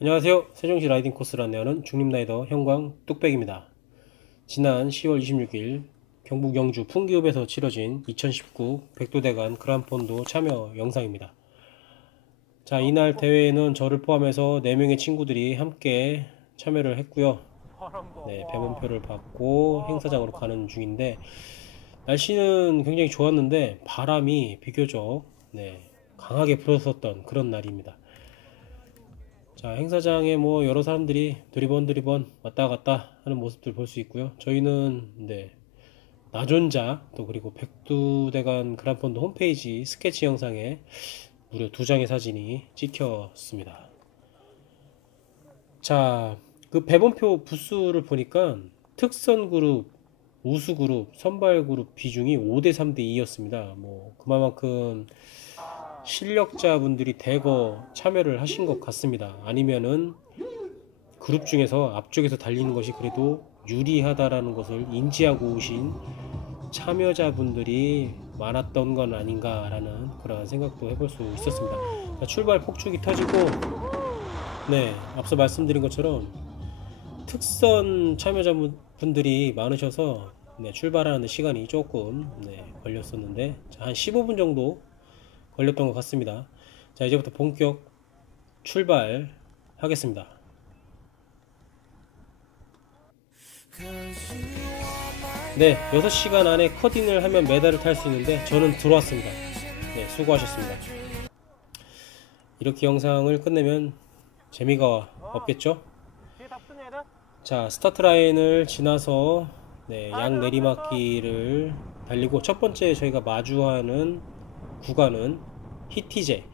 안녕하세요. 세종시 라이딩 코스를 안내하는 중립라이더 형광 뚝배기입니다. 지난 10월 26일 경북 영주 풍기읍에서 치러진 2019 백두대간 그란폰도 참여 영상입니다. 자, 이날 대회에는 저를 포함해서 4명의 친구들이 함께 참여를 했고요. 네, 배분표를 받고 행사장으로 가는 중인데 날씨는 굉장히 좋았는데 바람이 비교적 강하게 불었었던 그런 날입니다. 자, 행사장에 뭐 여러 사람들이 두리번 왔다 갔다 하는 모습들 볼 수 있고요. 저희는 나존자 또 그리고 백두대간 그란폰도 홈페이지 스케치 영상에 무려 2장의 사진이 찍혔습니다. 자, 그 배분표 부수를 보니까 특선 그룹, 우수 그룹, 선발 그룹 비중이 5대 3대 2였습니다. 뭐 그만큼 실력자분들이 대거 참여를 하신 것 같습니다. 아니면은 그룹 중에서 앞쪽에서 달리는 것이 그래도 유리하다라는 것을 인지하고 오신 참여자분들이 많았던 건 아닌가라는 그런 생각도 해볼 수 있었습니다. 자, 출발 폭죽이 터지고 앞서 말씀드린 것처럼 특선 참여자분들이 많으셔서 출발하는 시간이 조금 걸렸었는데 한 15분 정도 걸렸던 것 같습니다. 자, 이제부터 본격 출발하겠습니다. 네, 6시간 안에 컷인을 하면 메달을 탈 수 있는데 저는 들어왔습니다. 네, 수고하셨습니다. 이렇게 영상을 끝내면 재미가 없겠죠? 자, 스타트 라인을 지나서 양 내리막길을 달리고 첫 번째 저희가 마주하는 구간은 히트제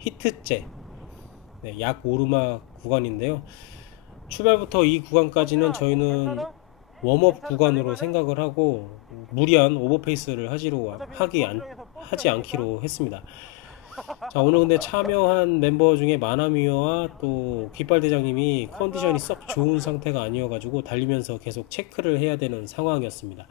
약 오르막 구간인데요. 출발부터 이 구간까지는 저희는 웜업 구간으로 생각을 하고 무리한 오버페이스를 하지 않기로 했습니다. 자, 오늘 근데 참여한 멤버 중에 마나미와 또 깃발대장님이 컨디션이 썩 좋은 상태가 아니어가지고 달리면서 계속 체크를 해야 되는 상황이었습니다.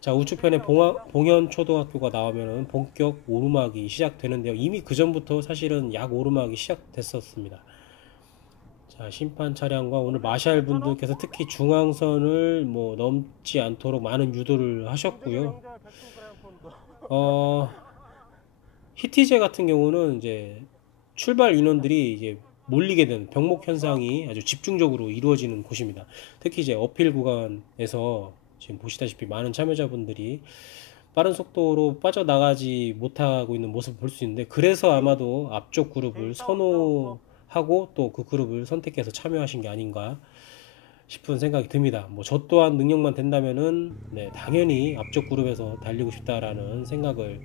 자, 우측편에 봉현초등학교가 나오면은 본격 오르막이 시작되는데요. 이미 그 전부터 사실은 약 오르막이 시작됐었습니다. 자, 심판 차량과 오늘 마샬 분들께서 특히 중앙선을 넘지 않도록 많은 유도를 하셨고요. 히티제 같은 경우는 이제 출발 인원들이 이제 몰리게 되는 병목 현상이 아주 집중적으로 이루어지는 곳입니다. 특히 이제 어필 구간에서 지금 보시다시피 많은 참여자분들이 빠른 속도로 빠져나가지 못하고 있는 모습을 볼 수 있는데 그래서 아마도 앞쪽 그룹을 선호하고 또 그 그룹을 선택해서 참여하신 게 아닌가 싶은 생각이 듭니다. 뭐 저 또한 능력만 된다면은 당연히 앞쪽 그룹에서 달리고 싶다라는 생각을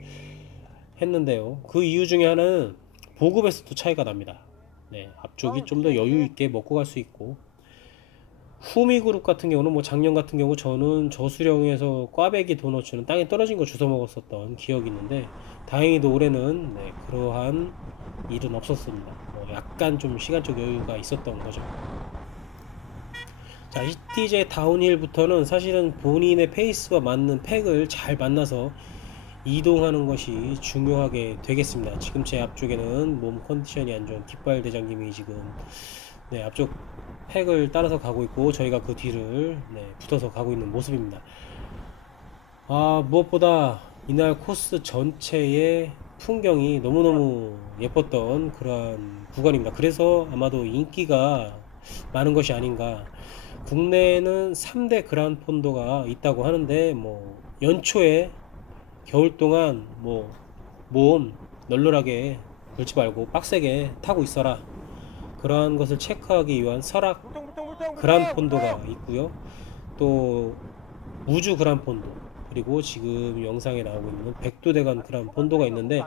했는데요. 그 이유 중에 하나는 보급에서도 차이가 납니다. 앞쪽이 좀 더 여유 있게 먹고 갈 수 있고 후미 그룹 같은 경우는 작년 같은 경우 저는 저수령에서 꽈배기 도너츠는 땅에 떨어진 거 주워 먹었었던 기억이 있는데 다행히도 올해는 그러한 일은 없었습니다. 약간 좀 시간적 여유가 있었던 거죠. 자, 히티제 다운힐부터는 사실은 본인의 페이스와 맞는 팩을 잘 만나서 이동하는 것이 중요하게 되겠습니다. 지금 제 앞쪽에는 몸 컨디션이 안 좋은 깃발 대장님이 지금 앞쪽 팩을 따라서 가고 있고 저희가 그 뒤를 붙어서 가고 있는 모습입니다. 무엇보다 이날 코스 전체의 풍경이 너무너무 예뻤던 그러한 구간입니다. 그래서 아마도 인기가 많은 것이 아닌가. 국내에는 3대 그란폰도가 있다고 하는데 연초에 겨울 동안 몸 널널하게 긁지 말고 빡세게 타고 있어라, 그러한 것을 체크하기 위한 설악 그란폰도가 있고요. 또 우주 그란폰도, 그리고 지금 영상에 나오고 있는 백두대간 그란폰도가 있는데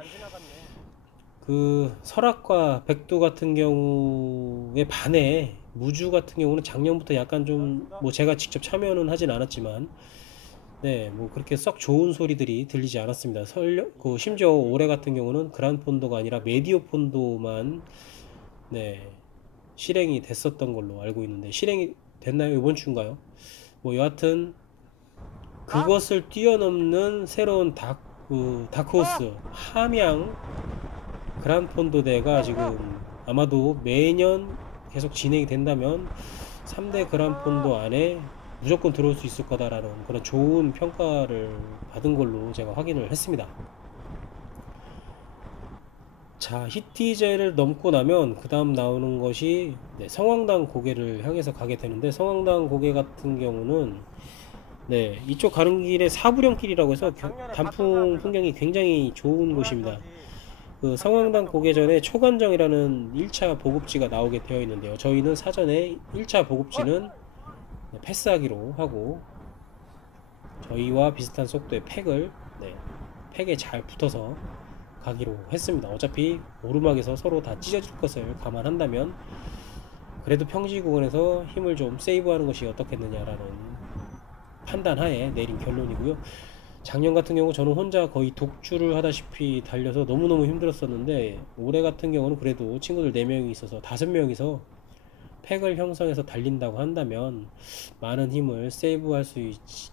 그 설악과 백두 같은 경우에 반해 무주 같은 경우는 작년부터 약간 좀 제가 직접 참여는 하진 않았지만 그렇게 썩 좋은 소리들이 들리지 않았습니다. 심지어 올해 같은 경우는 그란폰도가 아니라 메디오 폰도만 실행이 됐었던 걸로 알고 있는데 실행이 됐나요? 이번 주인가요? 여하튼 그것을 뛰어넘는 새로운 다크호스 함양 그란폰도 대가 지금 아마도 매년 계속 진행이 된다면 3대 그란폰도 안에 무조건 들어올 수 있을 거다라는 그런 좋은 평가를 받은 걸로 제가 확인을 했습니다. 자, 히티제를 넘고 나면 그 다음 나오는 것이 성황당 고개를 향해서 가게 되는데, 성황당 고개 같은 경우는 이쪽 가는 길에 사부령길이라고 해서 단풍 풍경이 굉장히 좋은 곳입니다. 그 성황당 고개 전에 초간정이라는 1차 보급지가 나오게 되어 있는데요. 저희는 사전에 1차 보급지는 패스하기로 하고, 저희와 비슷한 속도의 팩에 잘 붙어서 가기로 했습니다. 어차피 오르막에서 서로 다 찢어질 것을 감안한다면 그래도 평지 구간에서 힘을 좀 세이브하는 것이 어떻겠느냐라는 판단하에 내린 결론이고요. 작년 같은 경우 저는 혼자 거의 독주를 하다시피 달려서 너무너무 힘들었었는데, 올해 같은 경우는 그래도 친구들 4명이 있어서 5명이서 팩을 형성해서 달린다고 한다면 많은 힘을 세이브할 수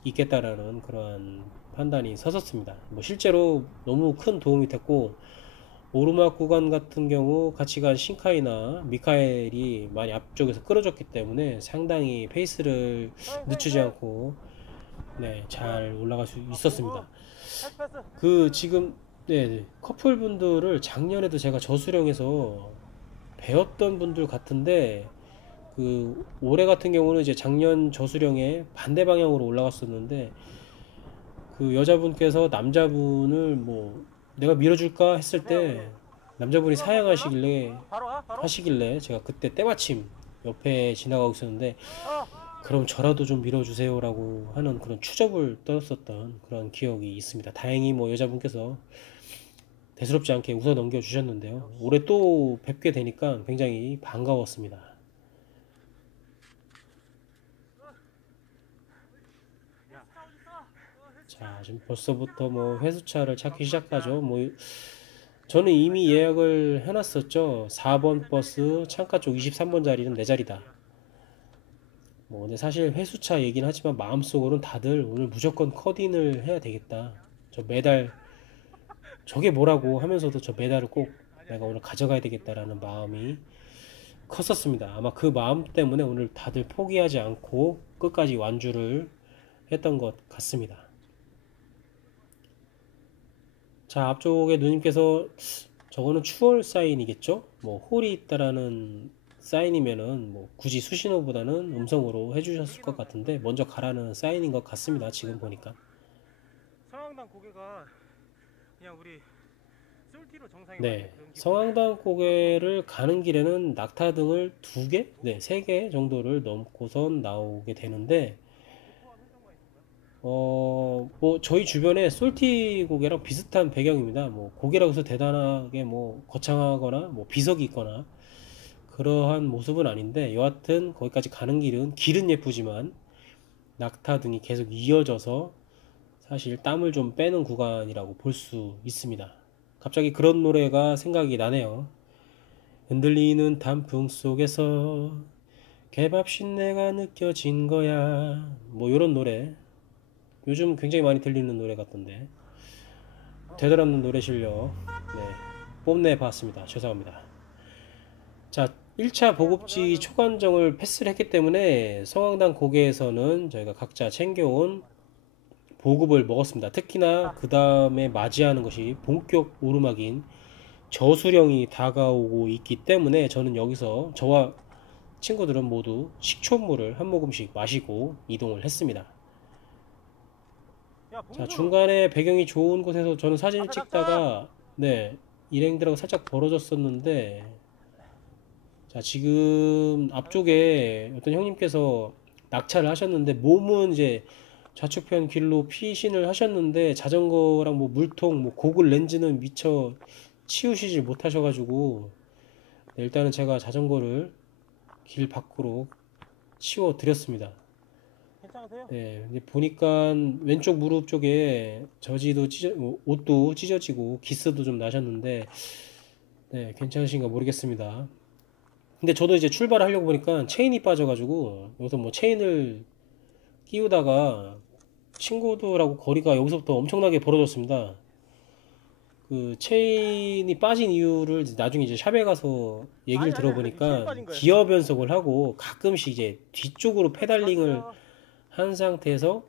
있겠다라는 그러한 판단이 섰었습니다. 실제로 너무 큰 도움이 됐고, 오르막 구간 같은 경우 같이 간 신카이나 미카엘이 많이 앞쪽에서 끌어줬기 때문에 상당히 페이스를 늦추지 않고 잘 올라갈 수 있었습니다. 그 지금 커플분들을 작년에도 제가 저수령에서 배웠던 분들 같은데, 그 올해 같은 경우는 이제 작년 저수령에 반대 방향으로 올라갔었는데, 그 여자분께서 남자분을 내가 밀어줄까 했을 때 남자분이 사양하시길래 제가 그때 때마침 옆에 지나가고 있었는데, 그럼 저라도 좀 밀어주세요 라고 하는 그런 추접을 떨었었던 그런 기억이 있습니다. 다행히 여자분께서 대수롭지 않게 웃어 넘겨 주셨는데요. 올해 또 뵙게 되니까 굉장히 반가웠습니다. 자, 지금 벌써부터 회수차를 찾기 시작하죠. 저는 이미 예약을 해놨었죠. 4번 버스 창가 쪽 23번 자리는 내 자리다. 근데 사실 회수차 얘기는 하지만 마음속으로는 다들 오늘 무조건 컷인을 해야 되겠다. 저 메달, 저게 뭐라고 하면서도 저 메달을 꼭 내가 오늘 가져가야 되겠다라는 마음이 컸었습니다. 아마 그 마음 때문에 오늘 다들 포기하지 않고 끝까지 완주를 했던 것 같습니다. 자, 앞쪽에 누님께서 저거는 추월 사인이겠죠? 홀이 있다라는 사인이면은 굳이 수신호보다는 음성으로 해주셨을 것 같은데, 먼저 가라는 사인인 것 같습니다. 지금 보니까. 성황당 고개가 그냥 우리 솔티로 정상에 성황당 고개를 가는 길에는 낙타등을 2개? 3개 정도를 넘고선 나오게 되는데, 저희 주변에 솔티 고개랑 비슷한 배경입니다. 고개라고 해서 대단하게 거창하거나 비석이 있거나 그러한 모습은 아닌데, 여하튼 거기까지 가는 길은 예쁘지만 낙타 등이 계속 이어져서 사실 땀을 좀 빼는 구간이라고 볼 수 있습니다. 갑자기 그런 노래가 생각이 나네요. 흔들리는 단풍 속에서 개밥 신내가 느껴진 거야. 요런 노래 요즘 굉장히 많이 들리는 노래 같던데, 되돌아없는 노래 실력 뽐내 봤습니다. 죄송합니다. 자, 1차 보급지 초간정을 패스를 했기 때문에 성황당 고개에서는 저희가 각자 챙겨온 보급을 먹었습니다. 특히나 그 다음에 맞이하는 것이 본격 오르막인 저수령이 다가오고 있기 때문에 저는 여기서 저와 친구들은 모두 식초물을 한 모금씩 마시고 이동을 했습니다. 자, 중간에 배경이 좋은 곳에서 저는 사진을 찍다가 일행들하고 살짝 벌어졌었는데, 자, 지금 앞쪽에 어떤 형님께서 낙차를 하셨는데, 몸은 이제 좌측편 길로 피신을 하셨는데, 자전거랑 물통, 고글 렌즈는 미처 치우시지 못하셔가지고, 일단은 제가 자전거를 길 밖으로 치워 드렸습니다. 괜찮으세요? 근데 보니까 왼쪽 무릎 쪽에 옷도 찢어지고 기스도 좀 나셨는데, 괜찮으신가 모르겠습니다. 근데 저도 이제 출발하려고 보니까 체인이 빠져가지고, 여기서 체인을 끼우다가 친구들하고 거리가 여기서부터 엄청나게 벌어졌습니다. 그 체인이 빠진 이유를 나중에 이제 샵에 가서 얘기를 체인 들어보니까 빠진 거예요. 기어 변속을 하고 가끔씩 이제 뒤쪽으로 페달링을 맞아요. 한 상태에서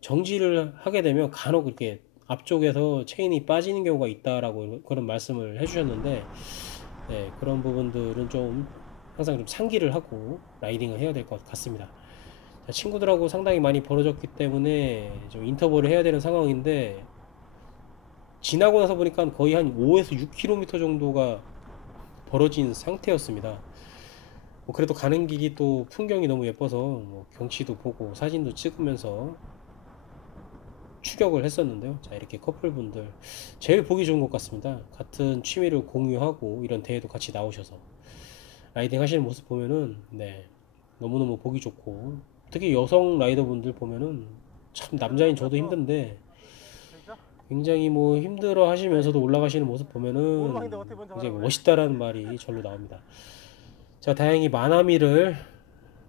정지를 하게 되면 간혹 이렇게 앞쪽에서 체인이 빠지는 경우가 있다라고 그런 말씀을 해주셨는데, 네, 그런 부분들은 좀 항상 좀 상기를 하고 라이딩을 해야 될 것 같습니다. 자, 친구들하고 상당히 많이 벌어졌기 때문에 좀 인터벌을 해야 되는 상황인데, 지나고 나서 보니까 거의 한 5에서 6km 정도가 벌어진 상태였습니다. 뭐 그래도 가는 길이 또 풍경이 너무 예뻐서 뭐 경치도 보고 사진도 찍으면서 추격을 했었는데요. 자, 이렇게 커플분들 제일 보기 좋은 것 같습니다. 같은 취미를 공유하고 이런 대회도 같이 나오셔서 라이딩 하시는 모습 보면은 네, 너무너무 보기 좋고, 특히 여성 라이더분들 보면은 참 남자인 저도 힘든데 진짜? 굉장히 뭐 힘들어 하시면서도 올라가시는 모습 보면은 오르막인데 어떻게 먼저 굉장히 가라고 멋있다라는 말이 절로 나옵니다. 자, 다행히 마나미를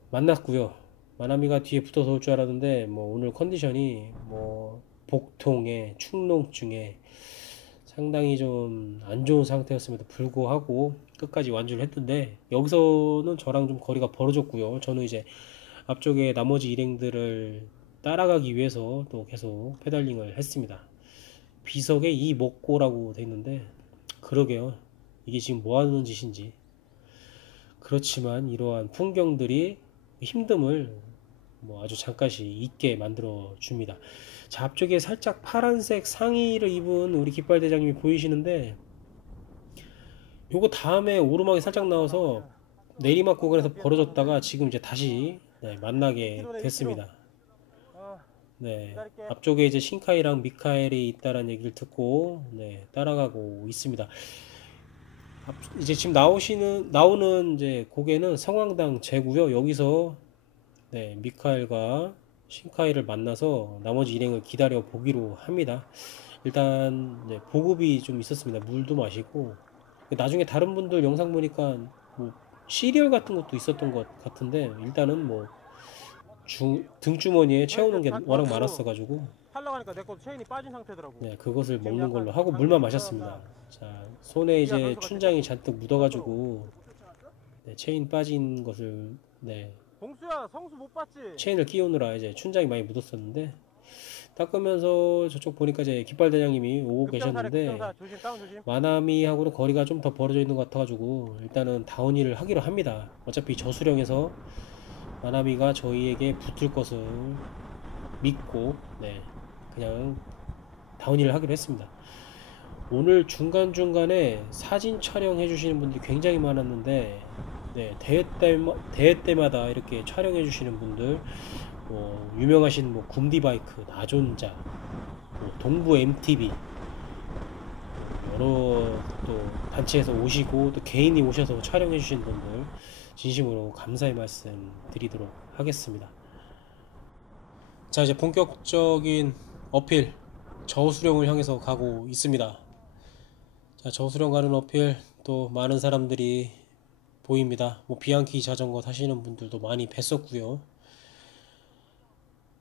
만났고요. 마나미가 뒤에 붙어서 올 줄 알았는데 뭐 오늘 컨디션이 뭐 복통에 축농증에 상당히 좀 안 좋은 상태였음에도 불구하고 끝까지 완주를 했는데, 여기서는 저랑 좀 거리가 벌어졌고요. 저는 이제 앞쪽에 나머지 일행들을 따라가기 위해서 또 계속 페달링을 했습니다. 비석에 이 먹고라고 돼 있는데, 그러게요. 이게 지금 뭐 하는 짓인지. 그렇지만 이러한 풍경들이 힘듦을 뭐 아주 잠깐씩 잊게 만들어 줍니다. 자, 앞쪽에 살짝 파란색 상의를 입은 우리 깃발 대장님이 보이시는데, 요거 다음에 오르막이 살짝 나와서 내리막 구간에서 벌어졌다가 지금 이제 다시 네, 만나게 됐습니다. 아, 네, 기다릴게. 앞쪽에 이제 신카이랑 미카엘이 있다라는 얘기를 듣고 네, 따라가고 있습니다. 이제 지금 나오는 이제 고개는 성황당 제고요. 여기서 네, 미카엘과 신카이를 만나서 나머지 일행을 기다려 보기로 합니다. 일단 네, 보급이 좀 있었습니다. 물도 마시고, 나중에 다른 분들 영상 보니까 뭐 시리얼 같은 것도 있었던 것 같은데, 일단은 뭐 등주머니에 채우는 게 워낙 많았어가지고 타려고 하니까 내 것도 체인이 빠진 상태더라고. 네, 그것을 지금 먹는 걸로 약간 하고 방금 물만 들어갔나? 마셨습니다. 자, 손에 이제 변수가 춘장이 잔뜩 묻어가지고 네, 체인 빠진 것을 네, 봉수야, 성수 못 봤지? 체인을 끼우느라 이제 춘장이 많이 묻었었는데, 닦으면서 저쪽 보니까 이제 깃발 대장님이 오고 계셨는데, 급경사 조심, 다운 조심. 마나미하고는 거리가 좀 더 벌어져 있는 것 같아가지고 일단은 다운힐을 하기로 합니다. 어차피 저수령에서 마나미가 저희에게 붙을 것을 믿고 네, 그냥 다운힐을 하기로 했습니다. 오늘 중간중간에 사진 촬영해 주시는 분들이 굉장히 많았는데, 네, 대회 때마다 이렇게 촬영해 주시는 분들, 뭐 유명하신 뭐 굼디바이크, 나존자, 뭐 동부 MTB, 여러 또 단체에서 오시고 또 개인이 오셔서 촬영해 주신 분들 진심으로 감사의 말씀 드리도록 하겠습니다. 자, 이제 본격적인 어필 저수령을 향해서 가고 있습니다. 자, 저수령 가는 어필 또 많은 사람들이 보입니다. 뭐 비앙키 자전거 타시는 분들도 많이 뵀었고요.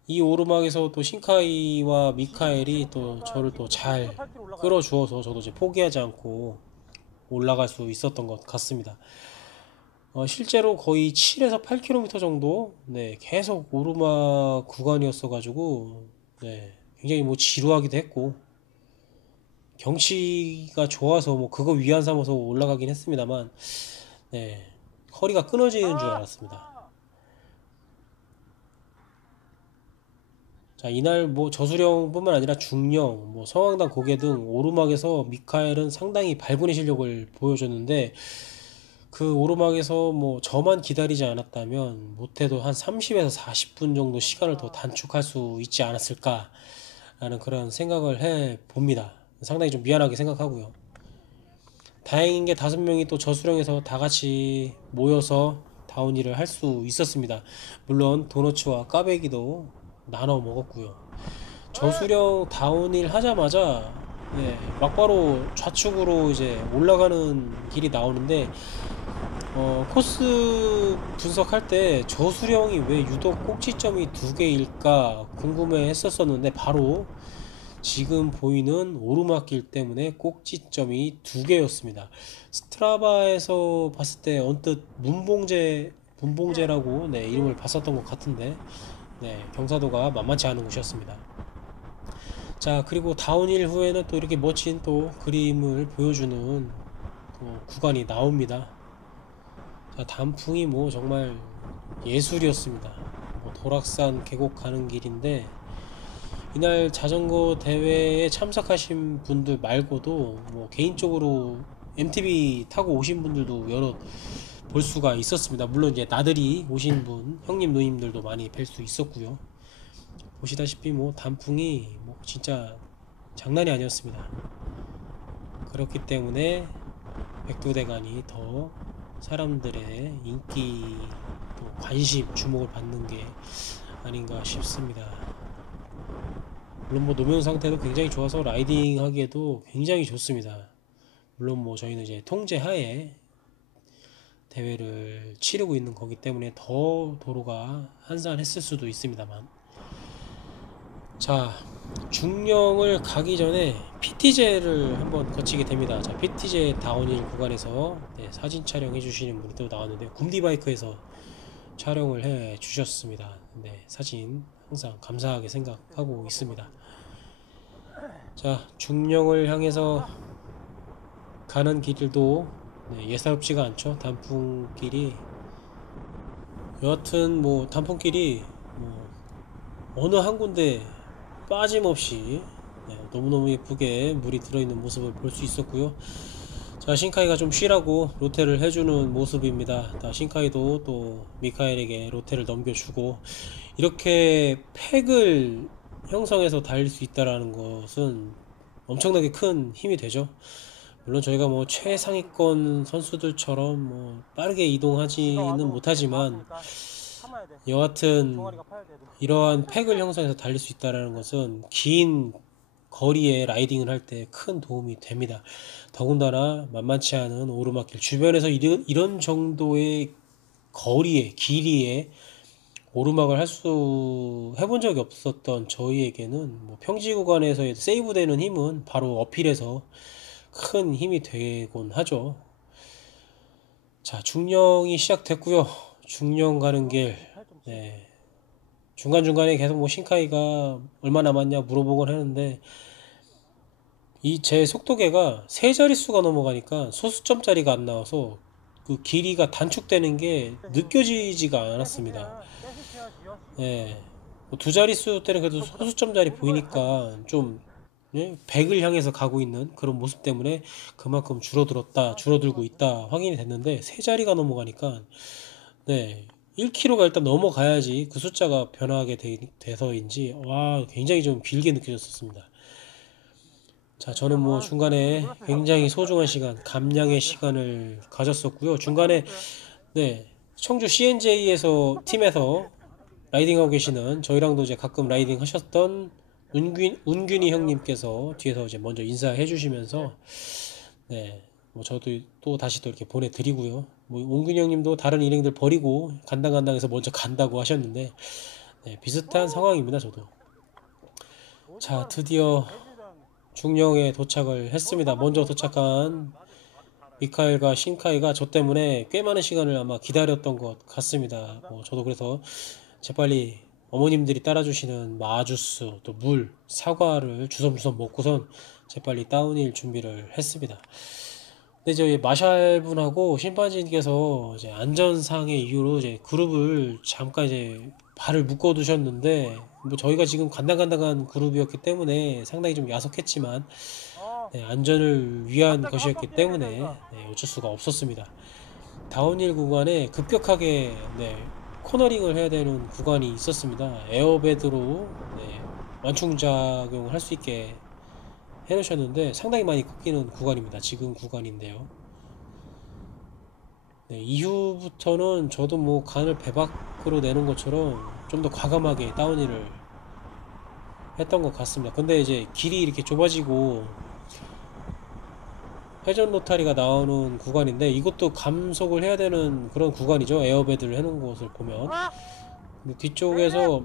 이 오르막에서 또 신카이와 미카엘이 또 저를 또 잘 끌어주어서 저도 이제 포기하지 않고 올라갈 수 있었던 것 같습니다. 실제로 거의 7에서 8km 정도 네, 계속 오르막 구간이었어 가지고 네, 굉장히 뭐 지루하기도 했고, 경치가 좋아서 뭐 그거 위안 삼아서 올라가긴 했습니다만 네, 허리가 끊어지는 줄 알았습니다. 자, 이날 뭐 저수령뿐만 아니라 중령, 뭐 성황당 고개 등 오르막에서 미카엘은 상당히 발군의 실력을 보여줬는데, 그 오르막에서 뭐 저만 기다리지 않았다면 못해도 한 30에서 40분 정도 시간을 더 단축할 수 있지 않았을까라는 그런 생각을 해 봅니다. 상당히 좀 미안하게 생각하고요. 다행인 게 5명이 또 저수령에서 다 같이 모여서 다운힐을 할 수 있었습니다. 물론 도너츠와 까베기도 나눠 먹었고요. 저수령 다운힐 하자마자 네, 막바로 좌측으로 이제 올라가는 길이 나오는데, 코스 분석할 때 저수령이 왜 유독 꼭지점이 2개일까 궁금해 했었었는데, 바로 지금 보이는 오르막길 때문에 꼭지점이 2개였습니다. 스트라바에서 봤을 때 언뜻 문봉제라고 네, 이름을 봤었던 것 같은데 네, 경사도가 만만치 않은 곳이었습니다. 자, 그리고 다운힐 후에는 또 이렇게 멋진 또 그림을 보여주는 또 구간이 나옵니다. 자, 단풍이 뭐 정말 예술이었습니다. 뭐 도락산 계곡 가는 길인데 이날 자전거 대회에 참석하신 분들 말고도 뭐 개인적으로 MTB 타고 오신 분들도 여러 볼 수가 있었습니다. 물론 이제 나들이 오신 분, 형님 누님들도 많이 뵐 수 있었고요. 보시다시피 뭐 단풍이 뭐 진짜 장난이 아니었습니다. 그렇기 때문에 백두대간이 더 사람들의 인기, 또 관심, 주목을 받는 게 아닌가 싶습니다. 물론 뭐 노면 상태도 굉장히 좋아서 라이딩 하기에도 굉장히 좋습니다. 물론 뭐 저희는 이제 통제 하에 대회를 치르고 있는 거기 때문에 더 도로가 한산했을 수도 있습니다만, 자, 중령을 가기 전에 PT제를 한번 거치게 됩니다. 자, PT제 다운힐 구간에서 네, 사진 촬영해 주시는 분이 또 나왔는데 굼디바이크에서 촬영을 해 주셨습니다. 네, 사진 항상 감사하게 생각하고 있습니다. 자, 중령을 향해서 가는 길도 네, 예사롭지가 않죠. 단풍길이, 여하튼 뭐 단풍길이 뭐 어느 한 군데 빠짐없이 네, 너무너무 예쁘게 물이 들어있는 모습을 볼 수 있었고요. 자, 신카이가 좀 쉬라고 로테를 해주는 모습입니다. 자, 신카이도 또 미카엘에게 로테를 넘겨주고, 이렇게 팩을 형성해서 달릴 수 있다라는 것은 엄청나게 큰 힘이 되죠. 물론 저희가 뭐 최상위권 선수들처럼 뭐 빠르게 이동하지는 못하지만 여하튼 이러한 팩을 형성해서 달릴 수 있다는 것은 긴 거리에 라이딩을 할 때 큰 도움이 됩니다. 더군다나 만만치 않은 오르막길 주변에서 이런 정도의 거리에, 길이에 오르막을 해본 적이 없었던 저희에게는 뭐 평지 구간에서 세이브 되는 힘은 바로 어필에서 큰 힘이 되곤 하죠. 자, 중령이 시작됐고요. 중령 가는 길, 네, 중간중간에 계속 뭐 신카이가 얼마 남았냐 물어보곤 하는데, 이 제 속도계가 세 자릿수가 넘어가니까 소수점짜리가 안 나와서 그 길이가 단축되는 게 느껴지지가 않았습니다. 네, 뭐 두 자릿수 때는 그래도 소수점짜리 보이니까 좀 예? 100을 향해서 가고 있는 그런 모습 때문에 그만큼 줄어들고 있다 확인이 됐는데, 세 자리가 넘어가니까 네, 1km가 일단 넘어가야지 그 숫자가 변화하게 돼서인지 와, 굉장히 좀 길게 느껴졌었습니다. 자, 저는 뭐 중간에 굉장히 소중한 시간, 감량의 시간을 가졌었고요. 중간에 네, 청주 CNJ에서 팀에서 라이딩하고 계시는, 저희랑도 이제 가끔 라이딩 하셨던 운균이 형님께서 뒤에서 이제 먼저 인사해 주시면서 네, 뭐 저도 또 다시 또 이렇게 보내드리고요. 뭐 운균이 형님도 다른 일행들 버리고 간당간당해서 먼저 간다고 하셨는데 네, 비슷한 상황입니다. 저도. 자, 드디어 중령에 도착을 했습니다. 먼저 도착한 미카엘과 신카이가 저 때문에 꽤 많은 시간을 아마 기다렸던 것 같습니다. 뭐 저도 그래서 재빨리 어머님들이 따라주시는 마주스, 또 물, 사과를 주섬주섬 먹고선 재빨리 다운힐 준비를 했습니다. 근데 이제 마샬 분하고 심판진께서 이제 안전상의 이유로 이제 그룹을 잠깐 이제 발을 묶어 두셨는데, 뭐 저희가 지금 간당간당한 그룹이었기 때문에 상당히 좀 야속했지만 네, 안전을 위한 것이었기 때문에 네, 어쩔 수가 없었습니다. 다운힐 구간에 급격하게 네, 코너링을 해야 되는 구간이 있었습니다. 에어베드로 네, 완충작용을 할 수 있게 해놓으셨는데 상당히 많이 꺾이는 구간입니다. 지금 구간인데요. 네, 이후부터는 저도 뭐 간을 배 밖으로 내는 것처럼 좀 더 과감하게 다운힐을 했던 것 같습니다. 근데 이제 길이 이렇게 좁아지고 회전 로타리가 나오는 구간인데, 이것도 감속을 해야 되는 그런 구간이죠. 에어베드를 해놓은 곳을 보면. 근데 뒤쪽에서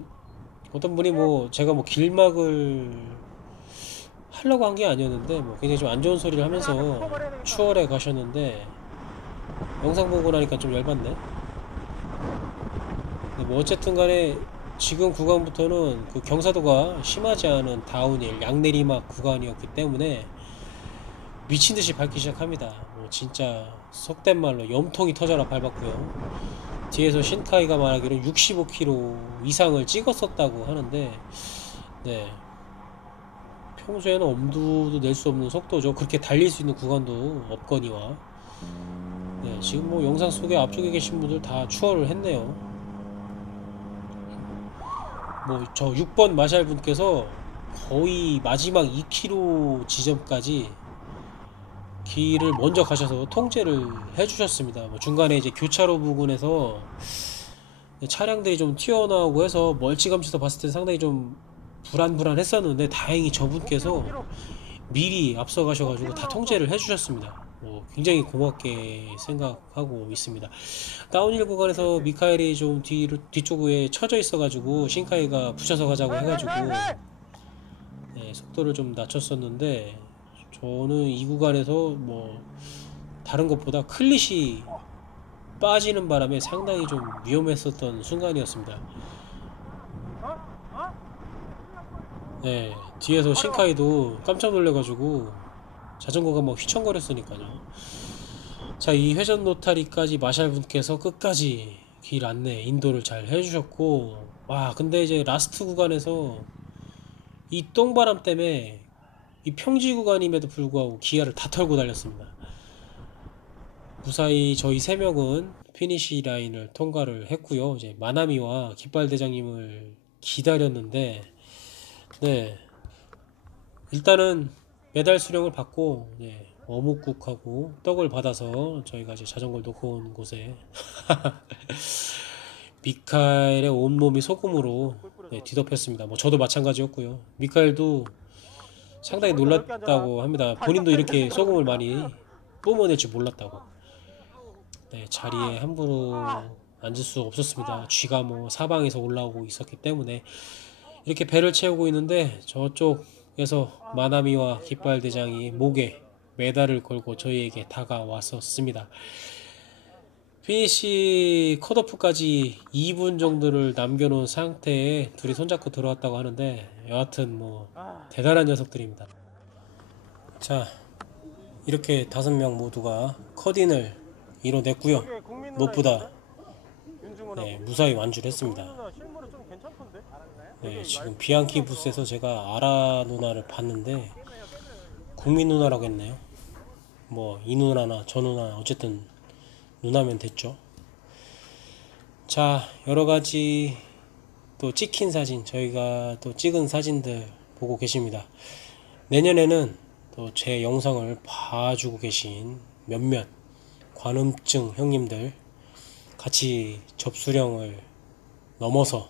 어떤 분이 뭐 제가 뭐 길막을 하려고 한 게 아니었는데 뭐 굉장히 좀 안 좋은 소리를 하면서 추월해 가셨는데 영상 보고 나니까 좀 열받네. 근데 뭐 어쨌든 간에 지금 구간부터는 그 경사도가 심하지 않은 다운힐 양내리막 구간이었기 때문에 미친듯이 밟기 시작합니다. 뭐 진짜 속된 말로 염통이 터져라 밟았고요. 뒤에서 신카이가 말하기로 65km 이상을 찍었었다고 하는데, 네, 평소에는 엄두도 낼 수 없는 속도죠. 그렇게 달릴 수 있는 구간도 없거니와. 네, 지금 뭐 영상 속에 앞쪽에 계신 분들 다 추월을 했네요. 뭐 저 6번 마샬 분께서 거의 마지막 2km 지점까지 길을 먼저 가셔서 통제를 해주셨습니다. 뭐 중간에 이제 교차로 부근에서 차량들이 좀 튀어나오고 해서 멀찌감치서 봤을 때 상당히 좀 불안했었는데 다행히 저분께서 미리 앞서 가셔가지고 다 통제를 해주셨습니다. 뭐 굉장히 고맙게 생각하고 있습니다. 다운힐 구간에서 미카엘이 좀 뒤쪽에 처져 있어가지고 신카이가 붙여서 가자고 해가지고 네, 속도를 좀 낮췄었는데 저는 이 구간에서 뭐 다른 것보다 클릿이 빠지는 바람에 상당히 좀 위험했었던 순간이었습니다. 네, 뒤에서 신카이도 깜짝 놀래가지고 자전거가 막 휘청거렸으니까요. 자, 이 회전 노타리까지 마샬 분께서 끝까지 길 안내 인도를 잘 해주셨고, 와, 근데 이제 라스트 구간에서 이 똥바람 때문에 이 평지 구간임에도 불구하고 기아를 다 털고 달렸습니다. 무사히 저희 3명은 피니시 라인을 통과를 했고요. 이제 마나미와 깃발 대장님을 기다렸는데, 네, 일단은 메달 수령을 받고 어묵국하고 떡을 받아서 저희가 이제 자전거를 놓고 온 곳에 미카엘의 온몸이 소금으로 뒤덮였습니다. 뭐 저도 마찬가지였고요. 미카엘도 상당히 놀랐다고 합니다. 본인도 이렇게 소금을 많이 뿜어낼 줄 몰랐다고. 네, 자리에 함부로 앉을 수 없었습니다. 쥐가 뭐 사방에서 올라오고 있었기 때문에 이렇게 배를 채우고 있는데 저쪽에서 마나미와 깃발 대장이 목에 메달을 걸고 저희에게 다가왔었습니다. 피니시 컷오프까지 2분 정도를 남겨놓은 상태에 둘이 손잡고 들어왔다고 하는데 여하튼 뭐 대단한 녀석들입니다. 자, 이렇게 5명 모두가 컷인을 이뤄냈고요. 무엇보다 무사히 완주를 했습니다. 네, 지금 비앙키 부스에서 제가 아라 누나를 봤는데 국민 누나라고 했네요. 뭐 이 누나나 저 누나 어쨌든 누나면 됐죠. 자, 여러가지 또 찍힌 사진, 저희가 또 찍은 사진들 보고 계십니다. 내년에는 또 제 영상을 봐주고 계신 몇몇 관음증 형님들 같이 접수령을 넘어서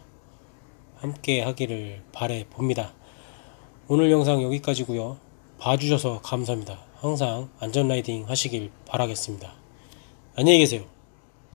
함께 하기를 바래 봅니다. 오늘 영상 여기까지고요. 봐주셔서 감사합니다. 항상 안전 라이딩 하시길 바라겠습니다. 안녕히 계세요.